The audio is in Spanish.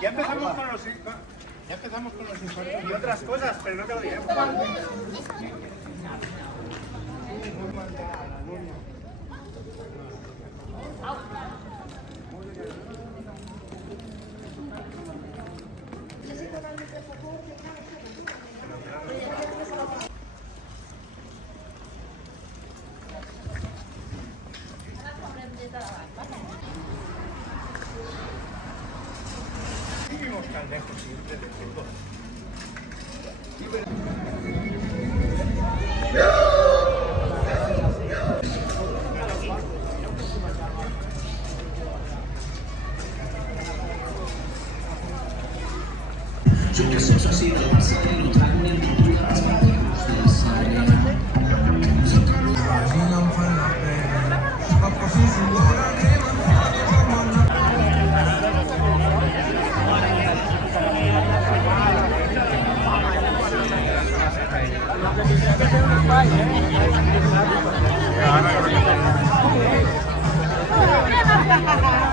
Ya empezamos con los infartos y otras cosas, pero no te lo diremos. Vivimos tan lejos siempre de todo. Yo que sos así de base que lo traen en cultura las prácticas de la sangre. Ya,